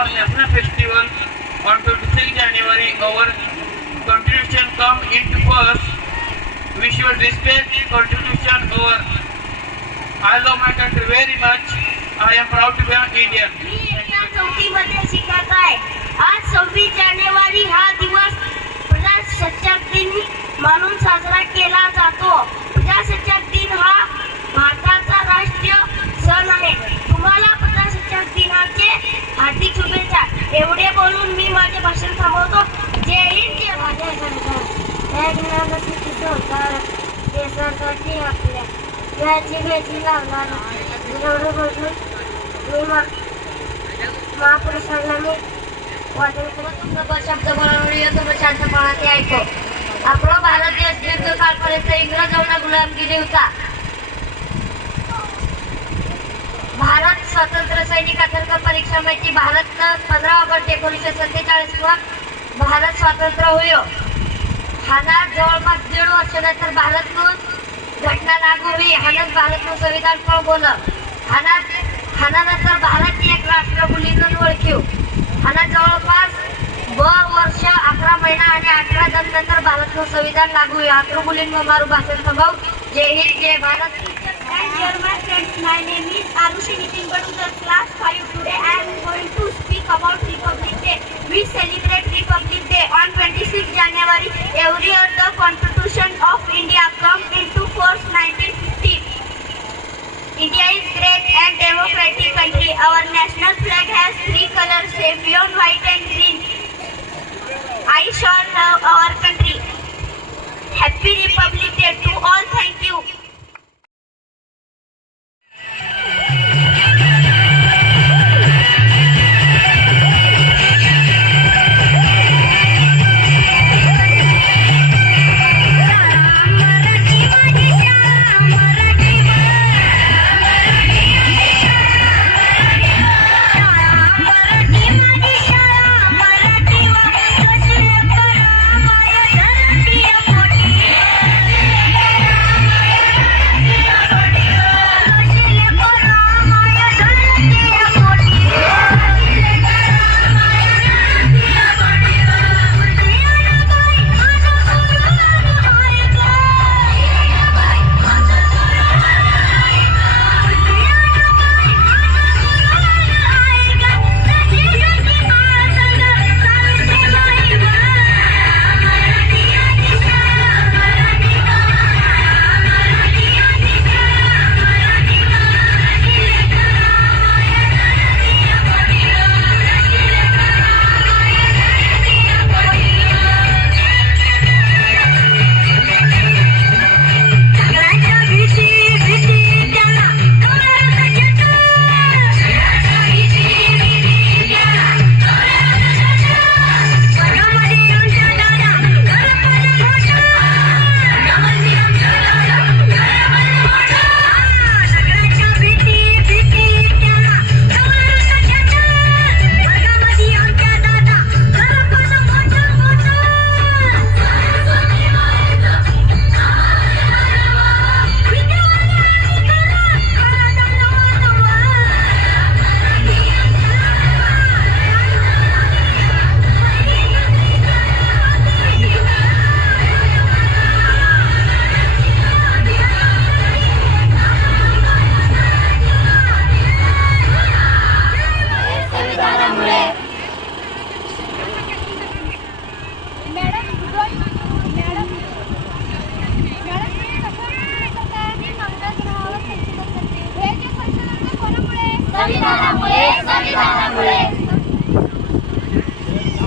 our national festival on 26 January, our contribution come into first. We should respect contribution our. I love my country very much. I am proud to be an Indian. मी इयत्ता 4वी मध्ये शिकत आहे. आज 26 जानेवारी हा दिवस प्रजासत्ताक दिन म्हणून साजरा केला जातो. प्रजासत्ताक दिन हा भारताचा राष्ट्रीय सण आहे. तुम्हाला प्रजासत्ताक दिनाचे हार्दिक शुभेच्छा. एवढे बोलून मी माझे भाषण थांबवतो. जय हिंद, जय भारत. देशासाठी आपल्या याची भेटी लावणार एवढं बोलून मी महापुरुषांना मी वादन करत शब्द बोलून शांतपणाने ऐकतो. आपला भारत देश दीर्घकाळपर्यंत इंग्रजांना गुलामगिरी होता. भारत स्वातंत्र्य सैनिकांच्या परीक्षेमध्ये भारतनं 15 ऑगस्ट 1947 ला भारत स्वतंत्र होयो. हाना जवळपास 1.5 वर्षानंतर भारतनं घटना लागू हुई. हानच भारतनं संविधान पण बोललं. हानानंतर भारत एक राष्ट्र बोलीनं ओळख्यो. हाना जवळपास 12 वर्ष 11 महिना आणि 18 दिन नंतर भारतનું संविधान लागू हुई. आतरू बोलीनं मारू भाषण थांबव. जय हिंद, जय Bharat. Dear my friends, my name is Arushi Nitin Badukar, class 5. Today I am going to speak about Republic Day. We celebrate Republic Day on 26 January. Every year the Constitution of India comes into force 1950. India is great and democratic country. Our national flag has 3 colors: saffron, white and green. I shall love our country. Happy Republic Day to all. Thank you.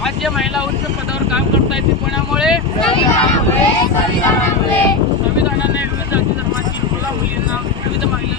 आज जे महिला उच्च पदावर काम करतायत ते कोणामुळे? संविधानाने विविध जाती धर्माची मुला मुलींना विविध महिला